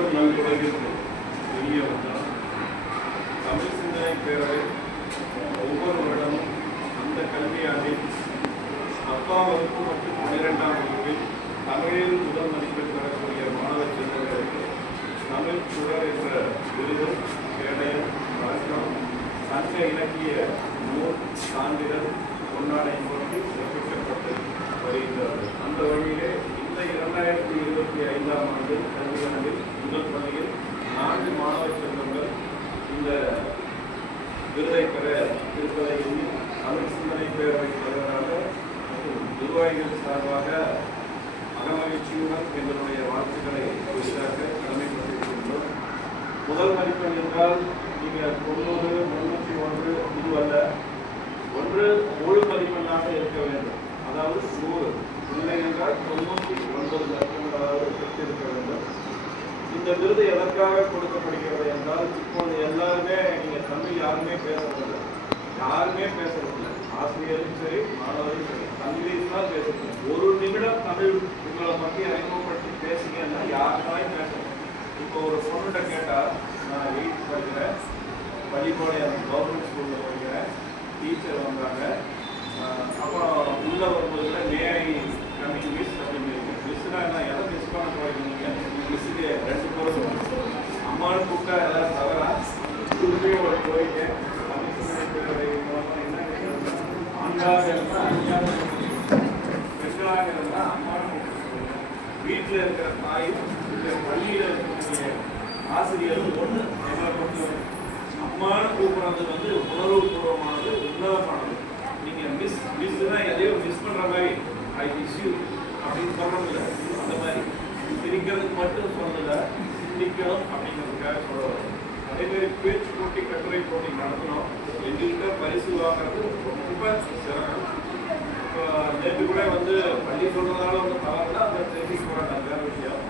ஒவ்வொரு நல்குலகிற்கும் வெளியே வந்தால் தமிழ் சிந்தனை பேரவை ஒவ்வொரு வருடமும் அந்த கல்வியாண்டில் பத்தாம் வகுப்பு மற்றும் பன்னிரெண்டாம் வகுப்பில் தமிழில் முதல் மதிப்பெண் பெறக்கூடிய மாணவ செல்வங்களுக்கு தமிழ் சுடர் என்ற விருதும் கேடயம் வழக்கம் சங்க இலக்கிய நூல் சான்றிதழ் பொன்னாடை போன்று சிறப்பிக்கப்பட்டு வருகின்றார்கள் அந்த வழியிலே இந்த இரண்டாயிரத்தி இருபத்தி ஐந்தாம் ஆண்டு கல்வியாண்டில் முதல் பள்ளியில் நான்கு மாணவ செல்வங்கள் இந்த விருதை பெற இருப்பதை எண்ணி தமிழ் சிந்தனை பேரவை தலைவராக மற்றும் நிர்வாகிகள் சார்பாக அகமகிழ்ச்சியுடன் எங்களுடைய வாழ்த்துக்களை உரிதாக கடமைப்பட்டிருக்கின்றோம் முதல் மதிப்பெண் என்றால் நீங்கள் தொண்ணூறு முன்னூற்றி ஒன்று இதுவல்ல. ஒன்று முழு மதிப்பெண்ணாக இருக்க வேண்டும். அதாவது நூறு. இல்லை என்றால் தொண்ணூற்றி ஒன்பது மதிப்பெண்களாவது பெற்றிருக்க வேண்டும். இந்த விருது எதற்காக கொடுக்கப்படுகிறது என்றால் இப்போது எல்லாருமே நீங்கள் தமிழ் யாருமே பேசுறதில்லை. யாருமே பேசுறதில்லை. ஆசிரியரும் சரி மாணவரும் சரி தமிழில் தான் பேசுறீங்க. ஒரு நிமிடம் தமிழ் உங்களை பற்றி அறிமுகப்படுத்தி பேசுங்கன்னா யாருனாலும் பேசணும் இப்போ ஒரு பொண்ணுகிட்ட கேட்டால் நான் எயிட் படிக்கிறேன். பள்ளிப்பாளையம் கவர்மெண்ட் ஸ்கூலில் படிக்கிறேன். டீச்சர் வந்தாங்க. அப்புறம் உள்ள வரும்போது கூட மேஐ கம்மிங் மிஸ் அப்படின்னு மிஸ்னா என்ன எதை மிஸ் பண்ண போறீங்க மிஸ்ஸுக்கு ரெண்டு பேரும் அம்மானு கூப்பிட்டா எல்லாரும் தவறா திருப்பி ஒரு போயிட்டு தமிழ்நாடு இருந்தால் அஞ்சாக பெண்களாக இருந்தால் அம்மானு வீட்டில் இருக்கிற தாயும் இந்த பள்ளியில் இருக்கக்கூடிய ஆசிரியரும் ஒன்று எங்களை பொறுத்தவரை அம்மான்னு கூப்பிடுறது வந்து உணர்வுபூர்வமானது உன்னதமானது நீங்கள் மிஸ் மிஸ்னா எதையோ மிஸ் பண்ணுற மாதிரி ஐ மிஸ் யூ அப்படின்னு சொல்றதில்ல அந்த மாதிரி. சிரிக்கிறதுக்கு மட்டும் சொன்னதில்லை சிந்திக்கணும் அப்படிங்கிறதுக்காக சொல்ல வரும் அதே மாதிரி பேச்சு போட்டி கட்டுரை போட்டி நடத்தணும். எங்கள்கிட்ட பரிசு வாங்குறது ரொம்ப சிரமம் இப்போ நேற்று கூட வந்து பள்ளி சொல்றதால வந்து தவறுல அந்த தெரிவிக்க போறாங்க வேற விஷயம்.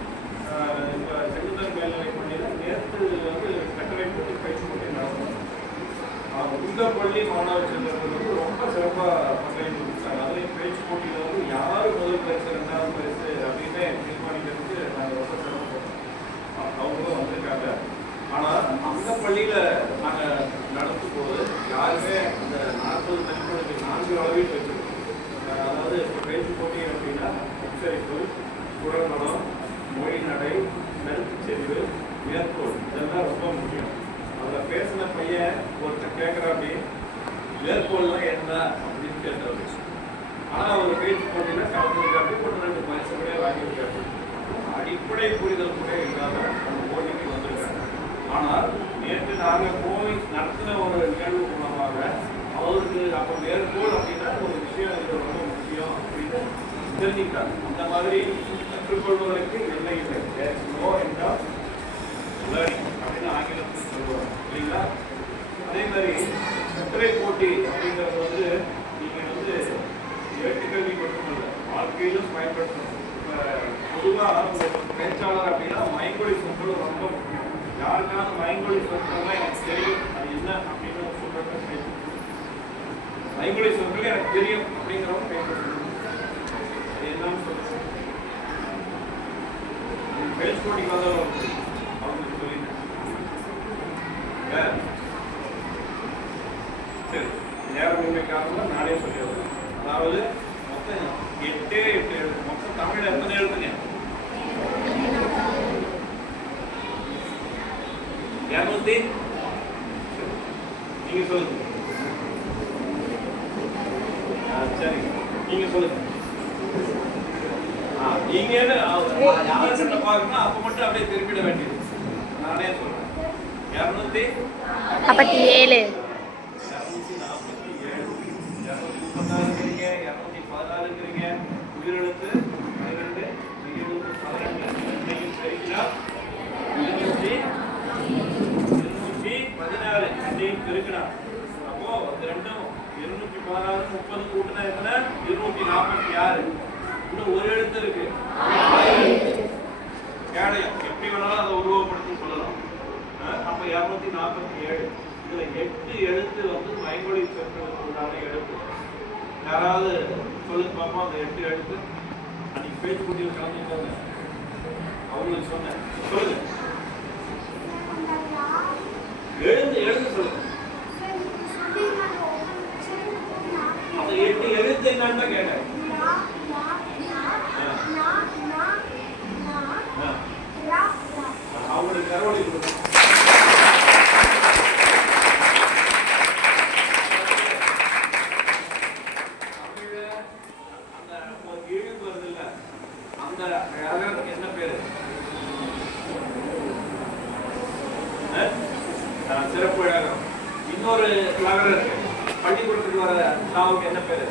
இப்போ செங்குந்தர் மேல்நிலை பள்ளியில் நேற்று வந்து கட்டுரை போட்டி பயிற்சி போட்டி நடத்தணும். இந்த பள்ளி மாணவ செல்வர்கள் வந்து ரொம்ப சிறப்பாக பங்களிப்பு கொடுத்தாங்க. அதுலேயும் போட்டியில் வந்து யார் முதல் பரிசு ரெண்டாவது பரிசு அப்படின்னு தீர்மானிக்கிறதுக்கு நாங்கள் ரொம்ப சிரமப்பட்டோம் ஆஹ் அவங்களும் வந்திருக்காங்க ஆனால் அந்த பள்ளியில் நாங்கள் நடத்தும் போது யாருமே அந்த நாற்பது மதிப்பெண்ணுக்கு நான்கு அளவில் வச்சிருக்கோம் ஆஹ் அதாவது இப்போ பேச்சு போட்டி அப்படின்னா உச்சரிப்பு குரல்நலம் மொழி நடை கருத்து செறிவு மேற்கோள் இதெல்லாம் ரொம்ப முக்கியம் அதில் பேசின பையன் ஒருத்தர் கேட்குறாப்படி மேற்கோள்லாம் என்ன அப்படின்னு கேட்டவர் ஆனால் அவர் பேச்சு போட்டியில் கலந்துருக்காப்படி ஒன்று ரெண்டு பரிசு கூட வாங்கியிருக்காரு அடிப்படை புரிதல் கூட இல்லாத அந்த போட்டிக்கு வந்திருக்காங்க ஆனால் நேற்று நாங்கள் போய் நடத்தின ஒரு நிகழ்வு மூலமாக அவருக்கு அப்போ மேற்கோள் அப்படின்னா ஒரு விஷயம் இது ரொம்ப முக்கியம் அப்படின்னு தெரிஞ்சுக்கிட்டாங்க அந்த மாதிரி கற்றுக்கொள்வதற்கு எல்லை இல்லை நோ என்றால் லேர்னிங் அப்படின்னு ஆங்கிலத்தில் சரிங்களா அதே மாதிரி கட்டுரை போட்டி அப்படிங்கிறது வந்து நீங்கள் வந்து ஏட்டுக்கல்வி மட்டுமல்ல வாழ்க்கையிலும் பயன்படுத்தணும். இப்போ பொதுவாக ஒரு பேச்சாளர் அப்படின்னா மைங்கொழி சொற்கள் ரொம்ப முக்கியம். யாருக்கான மைங்கொழி சொற்கள்லாம் எனக்கு தெரியும். அது என்ன அப்படின்னு சொல்கிறத பேசணும் மைங்கொழி சொற்கள் எனக்கு தெரியும் அப்படிங்கிறவங்க பயன்படுத்தணும் அது என்னன்னு சொல்லுங்க. பேச்சு போட்டிக்கு வந்தவங்க அவங்களுக்கு சொல்லிட்டேன் ஏன்? சரி நேரம் உண்மை காரணம் நானே சொல்லிடுறேன் அதாவது மொத்தம் எட்டே எட்டு எழுத்து மொத்தம் தமிழ்ல எத்தனை எழுத்துங்க இரநூத்தி சரி. நீங்க சொல்லுங்க ஆ, சரி நீங்க சொல்லுங்க. நீங்க என்ன யாருக்கு அப்ப மட்டும் அப்படியே திருப்பிட வேண்டியது. நானே சொல்றேன். இரநூத்தி நாற்பத்தி ஏழு. முப்பது இருநூத்தி நாற்பத்தி ஆறு. இன்னும் ஒரு எழுத்து இருக்கு. கேடயம். எப்படி வேணாலும் அதை உருவப்படுத்தி சொல்லலாம். அப்ப இருநூத்தி நாற்பத்தி ஏழு. இதுல எட்டு எழுத்து வந்து மைமொழி சொற்களுக்கு உண்டான எழுத்து. யாராவது சொல்லுங்க பாப்போம் அந்த எட்டு எழுத்து. அன்னைக்கு பேச்சு போட்டியில் கலந்துக்கோங்க அவங்களுக்கு சொன்னேன். சொல்லுங்க என்னன்னு தான் கேட்டேன் ஆ. அவங்களுக்கு கரவழி கொடுக்கணும் தமிழ்ல அந்த ஒரு இழிவு வருது இல்ல அந்த அழகத்துக்கு என்ன பேரு அஹ்? அஹ், சிறப்பு அழகம் இன்னொரு லகரம் இருக்கு பள்ளிக்கூடத்துக்கு வர லாவுக்கு என்ன பேரு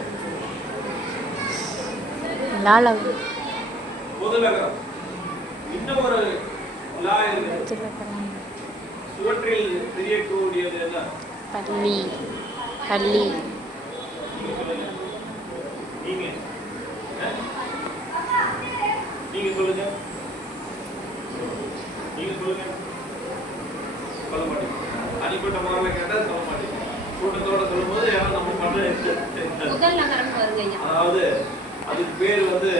லாலவு பொது லகரம் இன்னும் ஒரு லா இருக்கு சுவற்றில் தெரியக்கூடியது என்ன? பள்ளி. பள்ளி. நீங்க. சொல்லுங்க நீங்க அஹ்? நீங்க சொல்லுங்க. நீங்க சொல்லுங்க. சொல்ல மாட்டீங்க தனிப்பட்ட முறையில் கேட்டா சொல்ல மாட்டீங்க கூட்டத்தோட சொல்லும்போது யாரும் நம்ம அதாவது அதுக்கு பேர் வந்து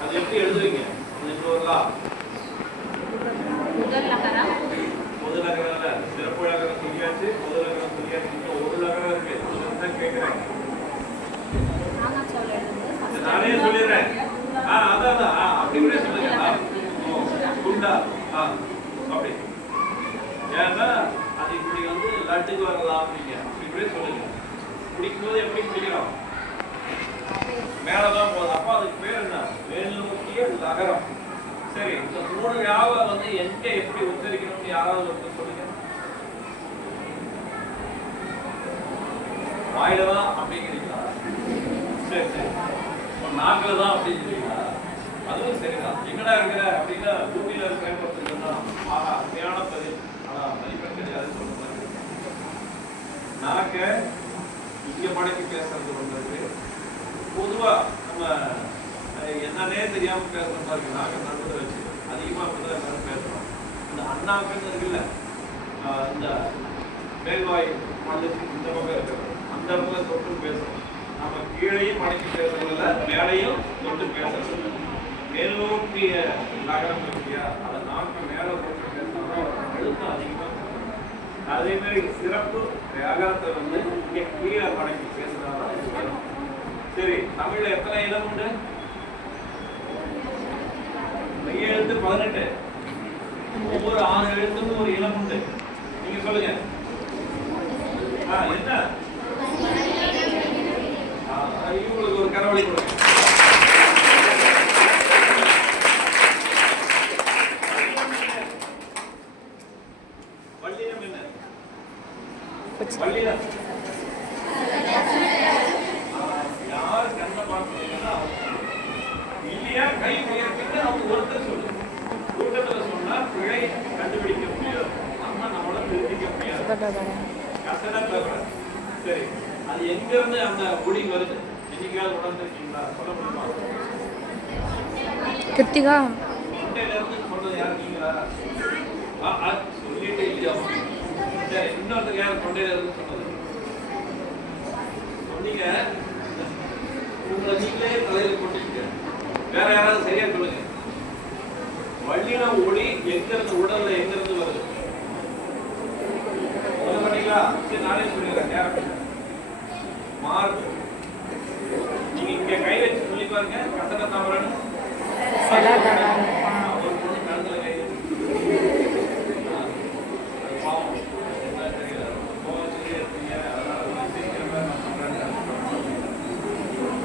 அது எப்படி எழுதுவீங்க? அது இன்னொரு லா முதல் நகரம் பொது நகரம்ல சிறப்பு நகரம் சொல்லியாச்சு பொது நகரம் சொல்லியாச்சு ஒரு நகரம் இருக்கு அதுதான் கேட்கிறேன் நானே சொல்லிடுறேன் ஆ அதான் அதான் ஆ, அப்படி கூட சொல்லுங்க குண்டா ஆ அப்படி ஏன்னா அது இப்படி வந்து லட்டுக்கு வரலாம் அப்படிங்க இப்படியே சொல்லுங்க பிடிக்கும் போது எப்படி குடிக்கிறோம் மேலதான் போகுது அப்போ அதுக்கு பேர் என்ன மேல்நோக்கிய நகரம் சரி இந்த மூணு யாவை வந்து எங்க எப்படி உச்சரிக்கணும்னு யாராவது ஒருத்தர் சொல்லுங்க. வாயில தான் அப்படிங்கிறீங்களா? சரி சரி. இப்போ நாக்கில் தான் அப்படிங்கிறீங்களா? அதுவும் சரிதான். எங்கடா இருக்கிற அப்படின்னா பூமியில இருக்கிறேன்னு ஒருத்தர் சொன்னா ஆஹா சரியான பதில். ஆனால் மதிப்பெண் கிடையாது சொல்ற மாதிரி நாக்க இங்க மடக்கி பேசுறது ஒன்று பொதுவாக பொதுவா நம்ம என்னன்னே தெரியாம பேசுற மாதிரி நாக்க நடுவில் வச்சு. அதிகமா அப்படிதான் எல்லாரும் பேசுறோம். இந்த அண்ணாக்குன்னு இருக்குல்ல இந்த மேல்வாய் மண்ணுக்கு இந்த பக்கம் இருக்கிறது அந்த இடத்துல தொட்டு பேசணும். நம்ம கீழையும் மடக்கி பேசுறதில்ல மேலையும் தொட்டு பேசணும். மேல் நோக்கிய நகரம் இல்லையா? அதை நாக்கு மேல போட்டு பேசினா அழுத்தம் அதிகமா அதே மாதிரி சிறப்பு வியாகரத்தை வந்து இங்கே கீழே மடக்கி பேசுறதா சரி தமிழ்ல எத்தனை இடம் உண்டு? மெய் எழுத்து பதினெட்டு. ஒவ்வொரு ஆறு எழுத்துக்கும் ஒரு இடம் உண்டு. நீங்க சொல்லுங்க. என்ன? இவங்களுக்கு ஒரு கரவழி கொடுங்க வள்ளினம் என்ன வள்ளினம் யார் கண்ணை பார்க்கறீங்களோ அவங்க. இல்லையா கை உயர்த்திட்டு அவங்க ஒருத்தர் சொல்லுங்க கூட்டத்துல சொன்னா பிழை கண்டுபிடிக்க முடியாது அம்மா நம்மள திருத்திக்க முடியாது கசடா சரி அது எங்க இருந்து அந்த ஒளி வருது கிருத்திகா வேற யாராவது சரியா சொல்லுங்க. வள்ளின ஒளி எங்க இருந்து உடல்ல எங்க இருந்து வருது? நானே சொல்லிடுறேன். மார்க்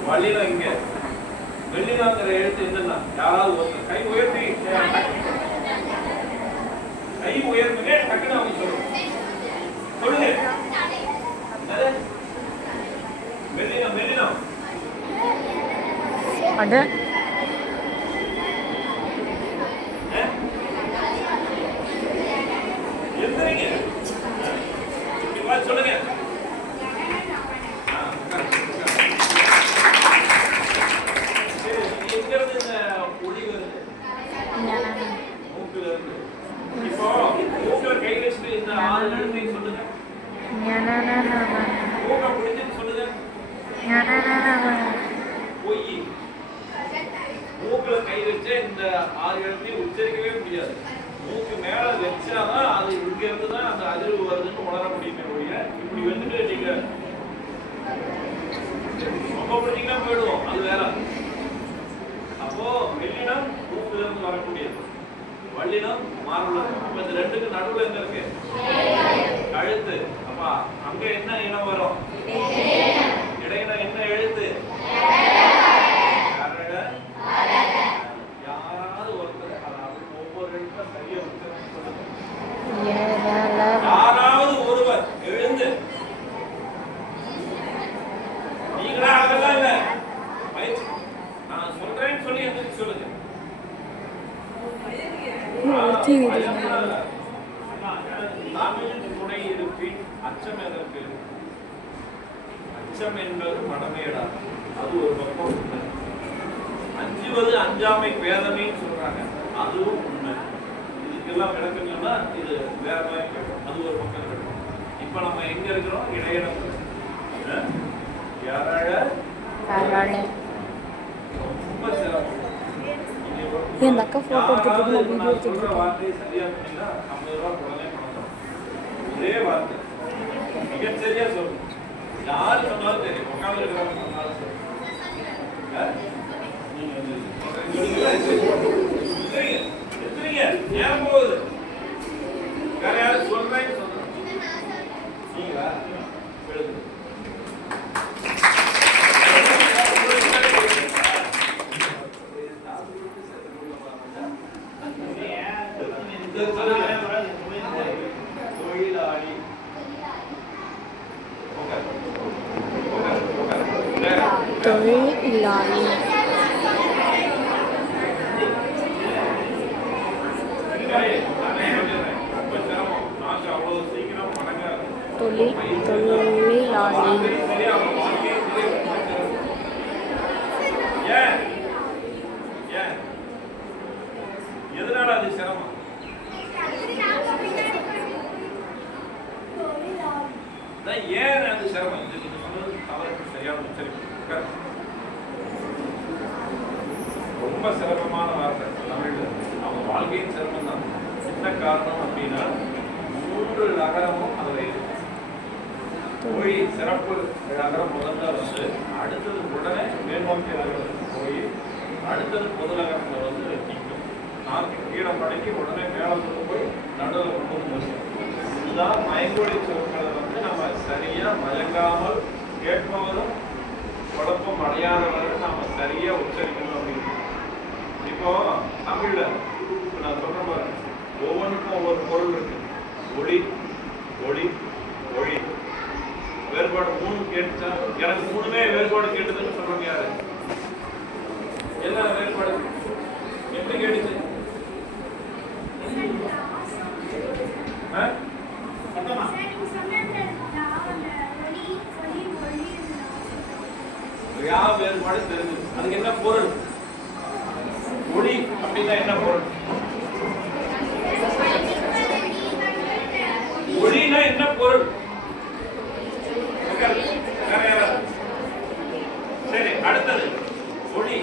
வள்ளினம் இங்க. வெள்ளினாங்கிற எழுத்து என்னன்னா யாராவது ஒருத்தர். கை உயர்த்தி கை உயர்த்துங்க டக்குன்னு அவங்க சொல்லுங்க சொல்லுங்க என்னது? வெள்ளினம் வெள்ளினம் அது ஆ? எந்திரிங்க இப்படி வா, சொல்லுங்க ஆ, உட்காரு, உட்காரு. சரி, எங்க இருந்து இந்த ஒளி வருது மூக்குல இருந்து இப்போ மூக்குல கை வச்சுட்டு இந்த ஆறு எழுத்தையும் சொல்லுங்க மூக்க பிடிச்சிட்டு சொல்லுங்க பொய் மூக்குல கை வச்சா இந்த ஆறு எழுத்தையும் உச்சரிக்கவே முடியாது. மூக்கு மேல வச்சாதான் அது இங்க இருந்து தான் அந்த அதிர்வு வருதுன்னு உணர முடியுமே ஒழிய இப்படி வந்துட்டு நீங்க ரொம்ப பிடிச்சிங்கன்னா போயிடுவோம். அது வேற. அப்போ வெள்ளினம் மூக்குல இருந்து வரக்கூடியது. வள்ளினம் மார்புல. அப்ப இந்த ரெண்டுக்கு நடுவுல என்ன இருக்கு? கழுத்து. அப்பா அங்க என்ன இனம் வரும் இடையினம் என்ன எழுத்து கரட. யாராவது ஒருத்தர் அதாவது ஒவ்வொரு எழுத்தும் சரியா உச்சரிச்சு சொல்லுங்க ஏழல யாராவது ஒருவர் எழுந்து நீங்களா அதெல்லாம் இல்ல பயிற்சி நான் சொல்றேன்னு சொல்லி எந்திரிச்சு சொல்லுங்க ஒத்தி ஆ, பயம்லாம் இல்ல. தமிழ் துணை அச்சம் என்பது மடமையடா அது ஒரு பக்கம் உண்மை அஞ்சுவது அஞ்சாமை பேதமைன்னு சொல்றாங்க அதுவும் உண்மை இதுக்கெல்லாம் விளக்கம் இது வேற மாதிரி போயிடும் அது ஒரு பக்கம் இருக்கட்டும் இப்ப நம்ம எங்க இருக்கிறோம் இடையிடம் யாரால ரொம்ப சிரமம் இங்க அக்கா ஃபோட்டோ எடுத்துட்டு நான் எடுத்துட்டு சொல்ற 50 ரூபாய் உடனே பணம் தரும். ஒரே வார்த்தை மிகச் சரியா சொல்லு யாரு சொன்னாலும் சரி உட்கார்ந்து இருக்கிறவங்க சொன்னாலும் சரி ஆ? நீங்க வந்து சொல்றீங்களா? எந்திரிங்க, எந்திரிங்க. நேரம் போகுது வேற யாரும் சொல்றேன்னு சொல்றேன் நீங்களா எழுது தொழிலாளி உட்கார். உட்கார், உட்கார். நேரா. தொழிலாளி சரி, நானே சொல்லிடுறேன். ரொம்ப சிரமம். நாக்கு அவ்வளவு சீக்கிரம் மடங்காது. தொழில் தொழிலாளி சரியா, அவங்க வாழ்க்கையே சரியா முடிச்சிருக்காங்க. ஏன்? ஏன்? எதனால அது சிரமம் அதான் ஏன் அது சிரமம் இது நீங்க சொன்னது தவறு சரியான உச்சரிப்பு உட்காரு. ரொம்ப சிரமமான வார்த்தை. தமிழ் அவங்க வாழ்க்கையின் சிரமம் தான். என்ன காரணம் அப்படின்னா மூன்று நகரமும் அதில் இருக்கு. போய் சிறப்பு நகரம் முதல்ல வந்து அடுத்தது உடனே மேல்நோக்கி நகரத்துக்கு போய் அடுத்தது முதலகரத்துல வந்து நிற்கும். நாக்கு கீழே படைக்கி உடனே மேலத்துக்கு போய் நடுவில் கொண்டு வந்து நிற்கும். இதுதான் மயங்கொழி சொற்களை வந்து நம்ம சரியா மயங்காமல் கேட்பவரும் குழப்பம் அடையாதவரும் நாம் சரியா உச்சரிக்கணும் இப்போ தமிழ்ல இப்ப நான் சொல்ற பாருங்க ஒவ்வொன்றுக்கும் ஒவ்வொரு பொருள் இருக்கு. ஒளி ஒளி ஒளி. வேறுபாடு மூணு கேட்டுச்சா? எனக்கு மூணுமே வேறுபாடு கேட்டதுன்னு சொல்றவங்க யாரு? என்ன வேறுபாடு? எப்படி கேட்டுச்சு? யா வேறுபாடு தெரிஞ்சது. அதுக்கு என்ன பொருள் ஒளி அப்படின்னா என்ன பொருள் ஒளினா என்ன பொருள் உட்காரு. வேற யாராவது? சரி அடுத்தது ஒளி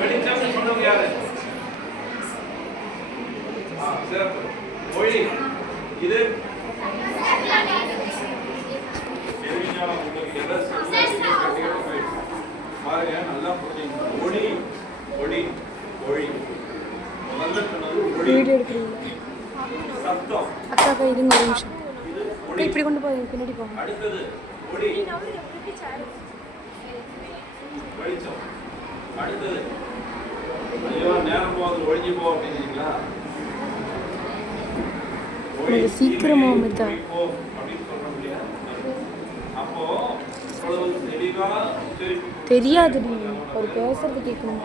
வெளிச்சம்னு சொன்னவங்க யாரு ஆ, சிறப்பு ஒளி இது எரிஞானம் உங்களுக்கு எதை சொல்ல கட்டிக்கிட்டு போயிடுச்சு பாருங்க நல்லா புரிஞ்சுங்க ஒளி ஒளி ஒளி முதல்ல சொன்னது ஒளி வீடியோ எடுக்கிறீங்களா? அக்கா அக்கா இருங்க ஒரு நிமிஷம். இப்படி கொண்டு போய் பின்னாடி போங்க. அடுத்தது சீக்கிரமா தெரியாது ஒரு பேசுறது கேட்கணும்?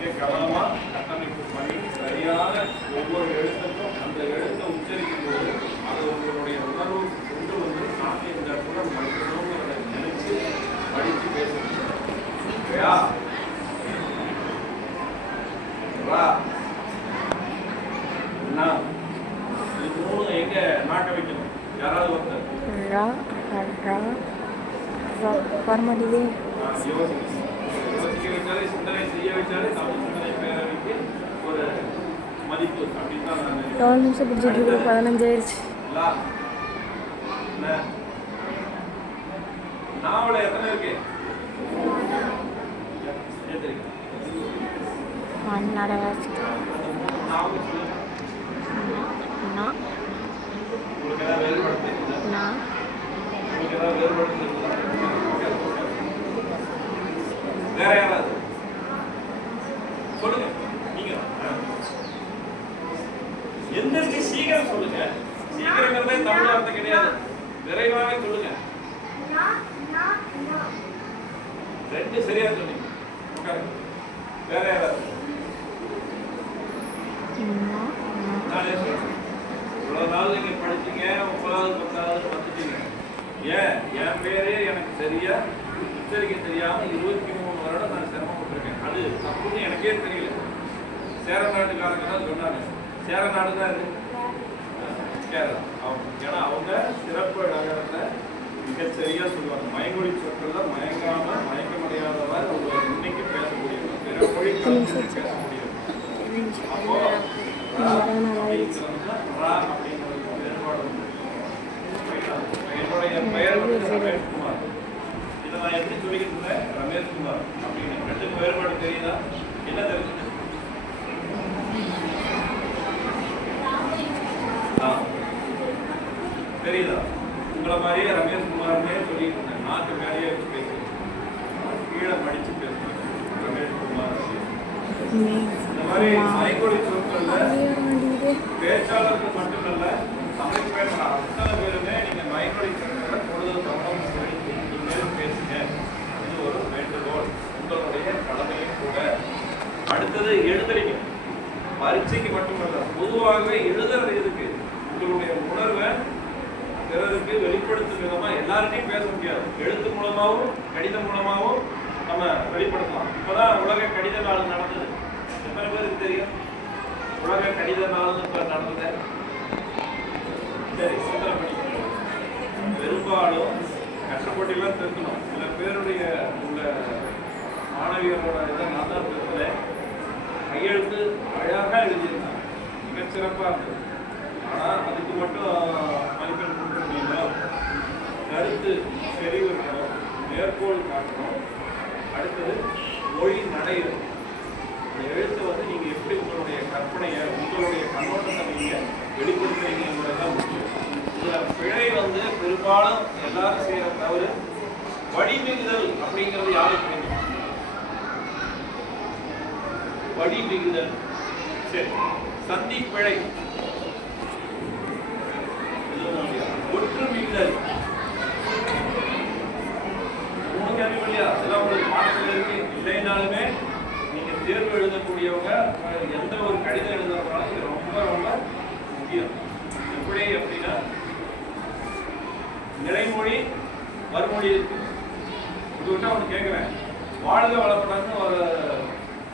உள்வாங்கி இது பண்ண முடியல. இப்பவே நீங்க உங்களை வந்து நீங்க கவனமா கட்டமைப்பு பண்ணி சரியான ஒவ்வொரு எழுத்துக்கும் அந்த எழுத்தை உச்சரிக்கும் போது அது உங்களுடைய உணர்வு கொண்டு வந்து நான் இந்த இடத்துல படிக்கணுங்கிறத நினைச்சு படிச்சு பேசணும்? இது மூணு எங்க நாட்ட வைக்கணும்? யாராவது ஒருத்தர்? ரா ரா யோசிக்க வச்சாலே சிந்தனை செய்ய வச்சாலே தமிழ் சிந்தனை பேரவைக்கு ஒரு மதிப்பு அப்படின்னு தான் நான் நினைக்கிறேன். எவ்வளோ நிமிஷம் பிடிச்சிட்டு பதினஞ்சு ஆயிடுச்சு? நாவல எத்தனை இருக்கு சொல்லுங்க. நான் உங்களுக்கு ஏதாவது? நான் உங்களுக்கு ஏதாவது வேறுபாடு தெரியுதா? வேற யாராவது? சொல்லுங்க. நீங்க. எந்த எந்திரிச்சு சீக்கிரம் சொல்லுங்க. சீக்கிரங்கிறதே தமிழ் அர்த்தம் கிடையாது. விரைவாக சொல்லுங்க. ரெண்டு சரியா சொன்னீங்க. வேற யாராவது? நானே சொல்றேன். இவ்வளவு நாள் நீங்க படிச்சீங்க ஒன்பதாவது பத்தாவது வந்துட்டீங்க ஏன்? என் பேரே எனக்கு சரியா உச்சரிக்க தெரியாம இருபத்தி வருடம் நான் சிரமப்பட்டிருக்கேன். அது தப்புன்னு எனக்கே தெரியல. சேர நாட்டுக்காரங்க தான் சொன்னாங்க. சேர நாடு தான் இது கேரளா. அவங்க ஏன்னா அவங்க சிறப்பு நகரத்தை மிகச்சரியாக சொல்லுவாங்க. மயங்கொழி சொற்கள்ல மயங்காம மயக்கமடையாதவர் ஒரு இன்னைக்கு பேசக்கூடியவர் பிற மொழி கலந்து பேசக்கூடியவர் அப்போ ரா வேறுபாடு என்னுடைய பெயர் வந்து நான் எப்படி சொல்லிக்கிட்டு இருந்தேன்? ரமேஷ்குமார் அப்படின்னு. ரெண்டுக்கும் வேறுபாடு தெரியுதா? என்ன ஆ. தெரியுதா? உங்களை மாதிரியே ரமேஷ்குமார்னே சொல்லிட்டு இருந்தேன். நாக்கு மேலேயே வச்சு பேசுறேன். கீழே மடிச்சு பேசுறேன். ரமேஷ்குமார் இந்த மாதிரி மயக்கொழி சொற்கள்ல பேச்சாளர்கள் மட்டுமல்ல தமிழ் பேசுற அத்தனை பேருமே நீங்க மயக்கொழி சொற்களை கூடுதல் கவனம் செலுத்தி இனிமேல் பேசுங்க இது ஒரு வேண்டுகோள் உங்களுடைய கடமையும் கூட அடுத்தது எழுதுறீங்க பரீட்சைக்கு மட்டுமல்ல பொதுவாகவே எழுதுறது எதுக்கு உங்களுடைய உணர்வை பிறருக்கு வெளிப்படுத்தும் விதமா எல்லார்ட்டையும் பேச முடியாது எழுத்து மூலமாகவும் கடிதம் மூலமாகவும் நம்ம வெளிப்படுத்தலாம். இப்போதான் உலக கடித நாள் நடந்தது. எத்தனை பேருக்கு தெரியும்? உலக கடித நாள்னு இப்போ நடந்தது. சரி சிந்தனை பெரும்பாலும் கஷ்டப்பட்டுலாம் திருத்தணும். சில பேருடைய உள்ள மாணவியரோட இதை நான் தான் திருத்துறேன். கையெழுத்து அழகாக எழுதியிருந்தாங்க மிகச்சிறப்பாக இருந்தது. ஆனால் அதுக்கு மட்டும் மதிப்பெண் கொடுக்க முடியுமா கருத்து செறிவு மேற்கோள் காட்டணும். அடுத்தது மொழி நடை இருக்கும். இந்த எழுத்தை வந்து நீங்கள் எப்படி உங்களுடைய கற்பனையை உங்களுடைய கண்ணோட்டத்தை நீங்கள் வெளிப்படுத்துறீங்கிறதுதான் முக்கியம். இதில் பிழை வந்து பெரும்பாலும் எல்லாரும் செய்கிற தவறு. வடிமிகுதல் அப்படிங்கிறது யாருக்கு தெரியும்? வடிமிகுதல். சரி. சந்தி பிழை ஒற்று மிகுதல் மூணு கேள்வி இல்லையா அதெல்லாம் உங்களுக்கு பாடத்தில் இருக்கு இல்லைனாலுமே நீங்க தேர்வு எழுதக்கூடியவங்க அஹ், எந்த ஒரு கடிதம் எழுதுறதுனாலும் இது ரொம்ப ரொம்ப முக்கியம் எப்படி அப்படின்னா நிலைமொழி மறுமொழி இருக்கு உங்ககிட்ட ஒன்று கேட்குறேன் வாழ்க வளப்படன்னு ஒரு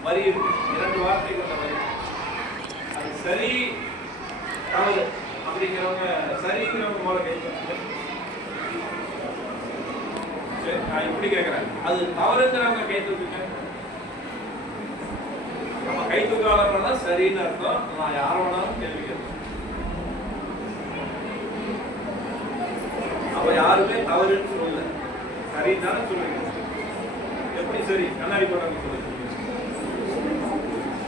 வரி இருக்கு இரண்டு வார்த்தை கொண்ட வரி அது சரி தவறு அப்படிங்கிறவங்க சரிங்கிறவங்க போல கேட்குறாங்க சரி நான் இப்படி கேட்குறேன் அது தவறுங்கிறவங்க கை தூக்குங்க நம்ம கை தூக்காளர்னா சரின்னு அர்த்தம் நான் யாரை வேணாலும் கேள்வி கேட்பேன் அவ யாருமே தவறுன்னு சொல்லல சரின்னு தானே சொல்லுங்க எப்படி சரி கண்ணாடி போடாம சொல்லுங்க.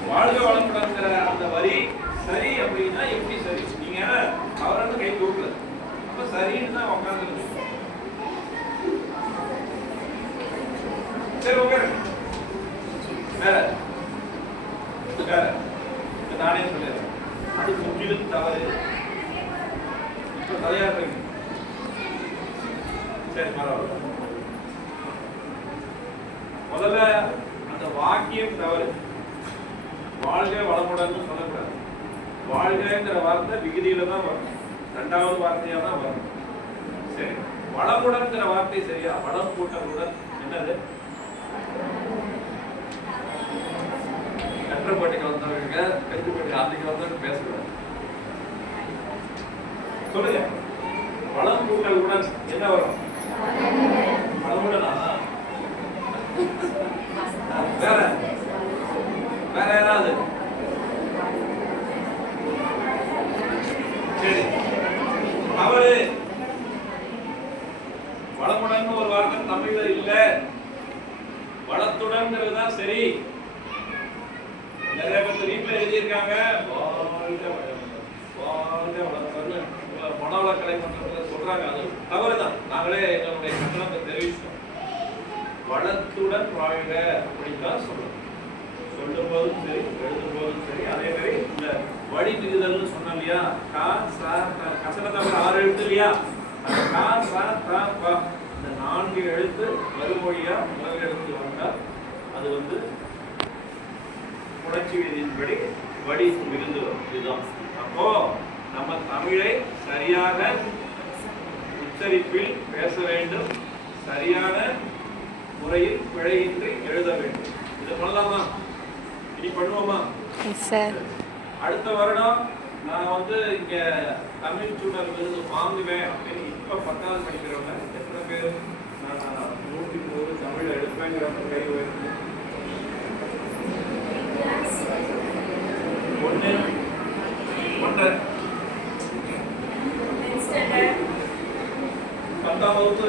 வாழ்க வளமுடங்கிற அந்த வரி சரி அப்படின்னா எப்படி சரி? நீங்க தவறுன்னு கை தூக்கல. அப்ப சரின்னு தான் உட்காந்துருக்கு சரி ஓகே வேற வேற நானே சொல்லிடுறேன். அது முற்றிலும் தவறு. இப்போ தலையாடுறீங்க சரி பரவாயில்ல. முதல்ல அந்த வாக்கியம் தவறு. வாழ்க வளமுடன் சொல்லக்கூடாது. வாழ்கிற வார்த்தை விகுதியில தான் வரும். ரெண்டாவது வார்த்தையா தான் வரும். சரி. வளமுடன்ங்கிற வார்த்தை சரியா? வளம் கூட்டமுடன் என்னது? கற்றப்பாட்டிக்கு வந்தவங்க கற்றுப்பாட்டி ஆண்டிக்கு வந்தவங்க பேசக்கூடாது. சொல்லுங்க. வளம் கூட்டலுடன் என்ன வரும்? வளமுடனா? வேற? வேற யாராவது சரி. தவறு வளமுடன் ஒரு வார்த்தை தமிழ்ல இல்ல. வளத்துடன் தான் சரி. நிறைய பேர் வீட்டுல எழுதியிருக்காங்க. வாழ்க வளமுடன், வாழ்க வளமுடன்னு மனவளக்கலை மன்றத்துல சொல்றாங்க. அது தவறுதான். நாங்களே எங்களுடைய கட்டணத்தை தெரிவிச்சோம் வளத்துடன் வாழ்க அப்படின்னு தான் சொல்லணும் சொல்லும் போதும் சரி எழுதும் போதும் சரி அதே மாதிரி இந்த வழி திரிதல்னு சொன்னோம் இல்லையா? கா சா கசட தமிழ் ஆறு எழுத்து இல்லையா? அந்த கா சா தா பா இந்த நான்கு எழுத்து மறுமொழியா முதல் எழுத்து வந்தால் அது வந்து புணர்ச்சி விதியின்படி வழி மிகுந்து வரும். இதுதான். அப்போ நம்ம தமிழை சரியாக உச்சரிப்பில் பேச வேண்டும். சரியான முறையில் பிழையின்றி எழுத வேண்டும். இது பண்ணலாமா? இனி பண்ணுவோமா? எஸ் சார் அடுத்த வருடம் நான் வந்து இங்க தமிழ் சூழல் விருது வாங்குவேன் அப்படின்னு இப்ப பத்தாவது படிக்கிறவங்க எத்தனை பேர் நான் நூற்றி நூறு தமிழ் எடுப்பேங்கிறவங்க கை உயர்த்து. ஒன்றரை. பத்தாம் வகுப்பு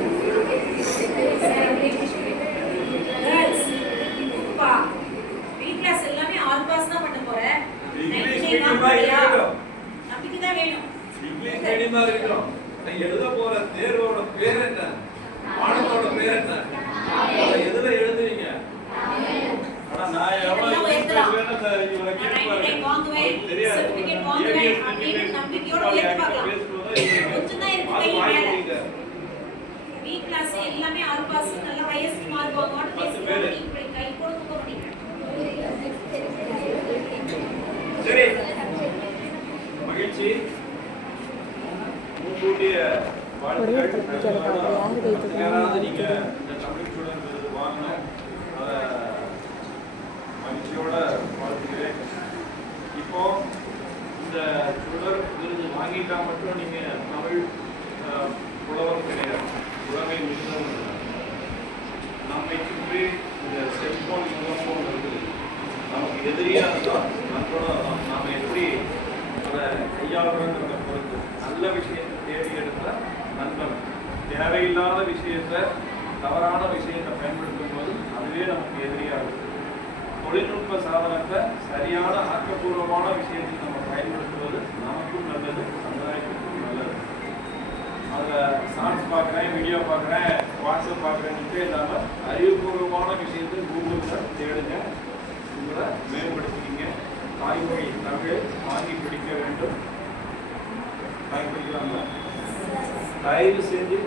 தயவு செஞ்சு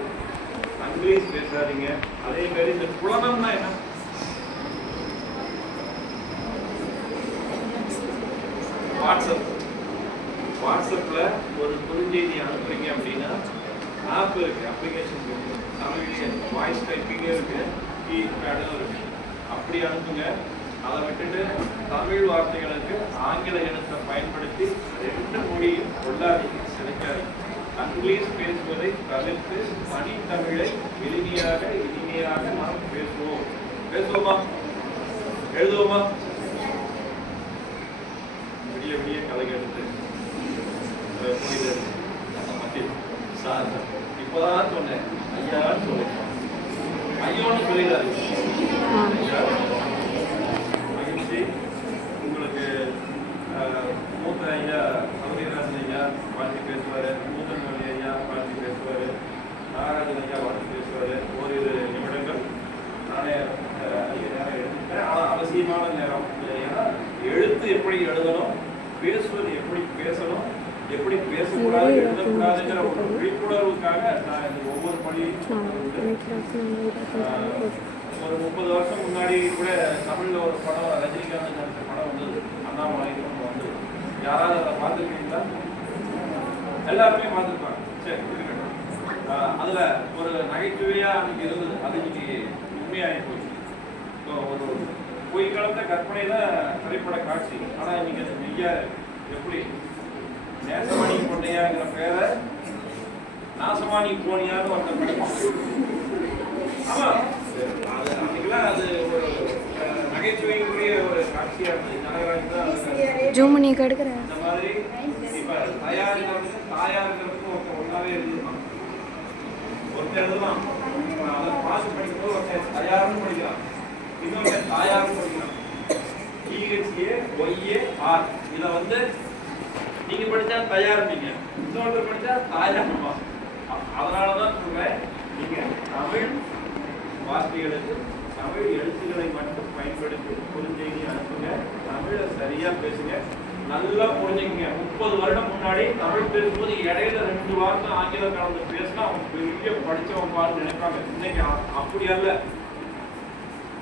அங்கிலீஷ் பேசாதீங்க. அதே மாதிரி இந்த புலனம்னா என்ன? வாட்ஸ்அப். வாட்ஸ்அப்பில் ஒரு குறுஞ்செய்தி அனுப்புறீங்க அப்படின்னா ஆப் இருக்குது அப்ளிகேஷன் இருக்கு. தமிழ் வாய்ஸ் டைப்பிங்கே இருக்கு. கீ பேடும் இருக்குது அப்படி அனுப்புங்க. அதை விட்டுட்டு தமிழ் வார்த்தைகளுக்கு ஆங்கில இனத்தை பயன்படுத்தி ரெண்டு மொழியும் கொள்ளாதீங்க. சிலைக்காதீங்க இங்கிலீஷ் பேசுவதை தவிர்த்து தனித்தமிழை எளிமையாக இனிமையாக நாம் பேசுவோம். பேசுவோமா? எழுதுவோமா? விடிய விடிய கலை எடுத்து சார் இப்போதான் சொன்னேன். ஐயான்னு சொல்லுங்க ஐயோன்னு சொல்லிடாது ஐயா, மகிழ்ச்சி உங்களுக்கு அஹ், மூத்த ஐயா சௌரியராஜன் ஐயா வாழ்த்தி பேசுவார் மூத்தமொழி ஐயா வாழ்த்தி பேசுவார் நாகராஜன் ஐயா வாழ்த்தி பேசுவார் ஓரிரு நிமிடங்கள் நானே அஹ், அதிக நேரம் எடுத்துக்கிட்டேன் ஆனால் அவசியமான நேரம் ஏன்னா எழுத்து எப்படி எழுதணும் பேசுவது எப்படி பேசணும் எப்படி பேசக்கூடாது எழுதக்கூடாதுங்கிற ஒரு விழிப்புணர்வுக்காக நான் இந்த ஒவ்வொரு பள்ளியும் ஒரு முப்பது வருஷம் முன்னாடி கூட தமிழ்ல ஒரு படம் ரஜினிகாந்த் நடிச்ச படம் வந்தது அண்ணாமலை வந்து யாராவது அதை பார்த்துருக்கீங்களா எல்லாருமே பார்த்துருப்பாங்க சரி இருக்கட்டும் ஆஹ் அதுல ஒரு நகைச்சுவையா அன்னைக்கு இருந்தது அது இன்னைக்கு உண்மையாகி போச்சு ஸோ ஒரு பொய் கலந்த கற்பனை தான் திரைப்பட காட்சி ஆனா இன்னைக்கு அது மெய்யா எப்படி? நேசமணி பொண்ணையாங்கிற பேரை நாசமானி போனியான்னு ஒருத்தன் படிப்பான். ஆமா. அது ஒரு நகைச்சுவைக்குரிய ஒரு காட்சியா இருந்தது. ஜூம் இந்த மாதிரி இப்ப தயாரிக்கிறதுக்கு தாயாருங்கிறதுக்கு ஒருத்தன் ஒன்றாவே எழுதிருப்பான் ஒருத்தர் எழுதலாம் இப்ப அதை பாஸ் படிக்கும்போது ஒருத்தன் தயார்னு படிக்கிறான். இன்னொருத்தன் தாயார்னு படிக்கிறான். டிஹெச்ஏ ஒய்ஏ ஆர் இதை வந்து நீங்க படிச்சா தயார்ப்பீங்க இன்னொருத்தர் படிச்சா தாயார்ப்பா அதனால தான் நீங்க தமிழ் வார்த்தைகளுக்கு தமிழ் எழுத்துக்களை மட்டும் பயன்படுத்தி புரிஞ்செய்தி அனுப்புங்க. தமிழை சரியா பேசுங்க. நல்லா புரிஞ்சுக்கங்க. முப்பது வருடம் முன்னாடி தமிழ் பேசும்போது இடையில ரெண்டு வார்த்தை ஆங்கிலம் கலந்து பேசினா அவன் பெரிய படிச்சவன் பாரு நினைப்பாங்க. இன்னைக்கு அப்படி அல்ல.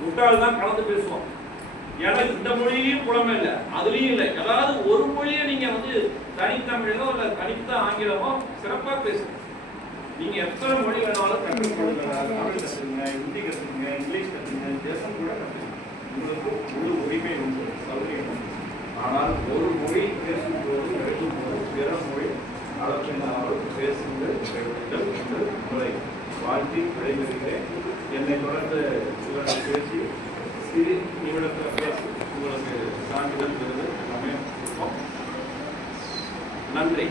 முட்டாள் தான் கலந்து பேசுவோம். ஏன்னா இந்த மொழியும் புலமை இல்லை. அதுலயும் இல்லை. ஏதாவது ஒரு மொழியை நீங்க வந்து தனித்தமிழோ இல்ல தனித்த ஆங்கிலமோ சிறப்பா பேசுங்க. நீங்க எத்தனை மொழி வேணாலும் கற்றுக்கொள்ளுங்க தமிழ் கற்றுக்குங்க ஹிந்தி கற்றுக்குங்க இங்கிலீஷ் கற்றுக்குங்க தேசம் கூட கற்றுக்குங்க உங்களுக்கு முழு உரிமை உண்டு சௌகரியம் உண்டு ஆனால் ஒரு மொழி பேசும்போது எழுதும்போது பிற மொழி அளவினாலும் பேசுங்கள் எழுதுங்கள் என்று உங்களை வாழ்த்தி விடைபெறுகிறேன். என்னை தொடர்ந்து உங்களிடம் பேசி சிறு நிமிடத்தில் பேசி உங்களுக்கு சான்றிதழ் விருது எல்லாமே நன்றி.